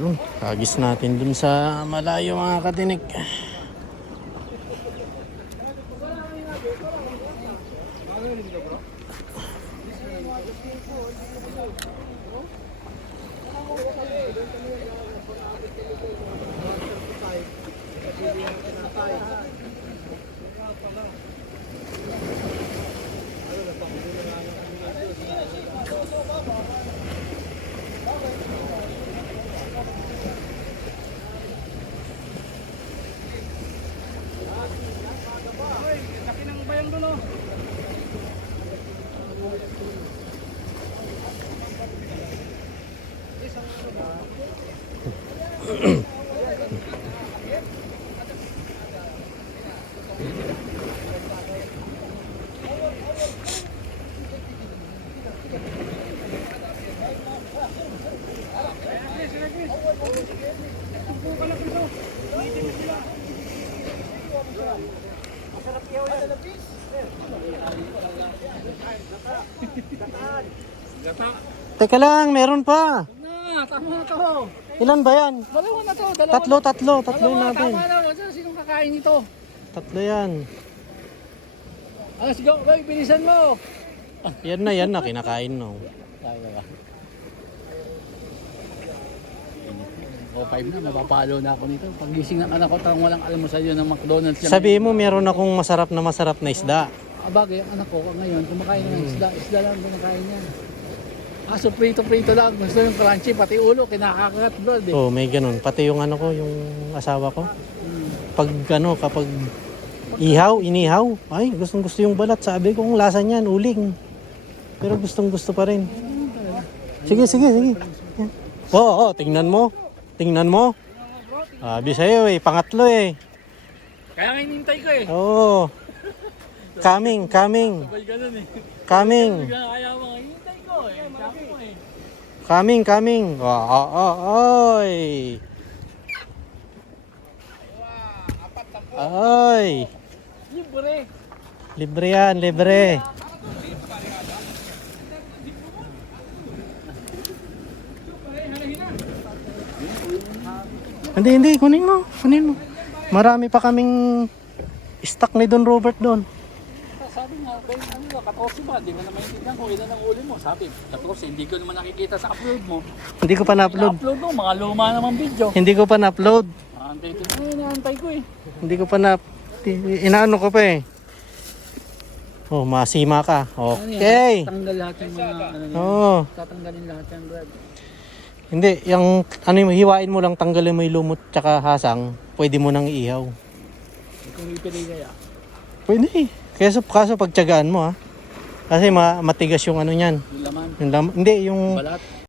Yun, kagis natin dun sa malayo mga katinik. Teka lang, meron pa. Tama na to. Ilan ba yan? Dalawa na to. Tatlo natin. Tama na. Sinong kakain nito? Tatlo yan. Let's go. Boy, bilisan mo. Yan na, kinakain no. O 5 na, mapapalo na ako nito. Pagising ng anak ko, tarang walang almusal yun ng McDonald's. Sabihin mo, meron akong masarap na isda. Bagay, ang anak ko ngayon, kumakain ng isda. Isda lang kumakain niya. So prito lang. Gusto yung crunchy, pati ulo, kinakakat bro. Oh, may ganun. Pati yung ano ko, yung asawa ko. Kapag inihaw, ay, gustong gusto yung balat. Sabi ko, kung lasa niyan, uling. Pero gustong gusto pa rin. Sige. Oo, tingnan mo. Sabi sa'yo pangatlo Kaya nga hinintay ko Oo. Coming. Sabay ganun Coming. Kaya mga hinintay ko Sabi mo Coming. Oy. Ay. Libre yan. Hindi, kunin mo. Marami pa kaming stock ni Don Robert doon. Sabi nga, 14 ba? Hindi mo na maintindihan kung ilan ang uli mo. Sabi, 14, hindi ko naman nakikita sa upload mo. Hindi ko pa na-upload. Na-upload mo, mga luma naman video. Hindi ko pa na-upload. Inaantay ko Hindi ko pa inaano ko pa Oh, masima ka. Okay. Tatanggal lahat yung mga tatanggalin lahat yung brad. Hindi, yung hiwain mo lang, tanggalin mo yung lumot tsaka hasang, pwede mo nang iihaw. Kung ipili kaya. Pwede. Kaso pagtiyagaan mo Kasi matigas yung ano niyan. Yung laman. Hindi, yung Balat.